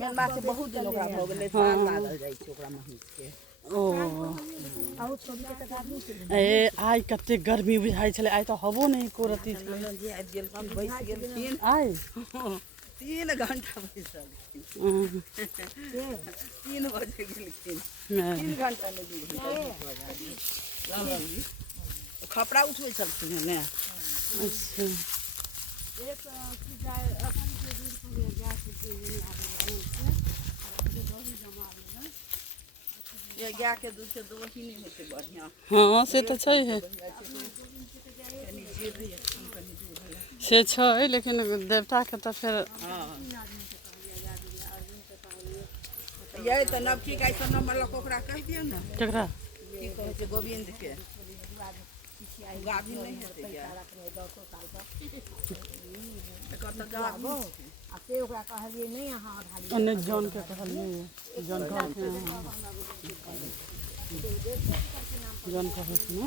Main बात छै बहुत दिन ओकरा भऽ गेलै साल लागल जाइ छै ओकरा महीस के। ओ ए आइ कते गर्मी बुझाइ छलै, आइ तऽ हबो नहीं एको रत्ती छलै। जी आबि गेलखिन बैस गेलखिन आइ 3 घंटा बैसल 3 बजे गेलखिन 3 घंटा में 2 घंटा खपड़ा उठबै छलखिन ने। अच्छा ये गाय के दूध से दही नहीं होते बढ़िया। हाँ से तो छै है, से छै लेकिन देवता के तो फिर ये तो नवकी गाय सब नंबर लग ओकरा कह दियो ना। केकरा की कहै छै गोविंद के गाभी नहीं हेतै गाय एकर त गाभी आ से ओकरा कहलिए नहीं अहाँ भाली अन्य जन के कहलिए जन घर के जन कहै छै ना।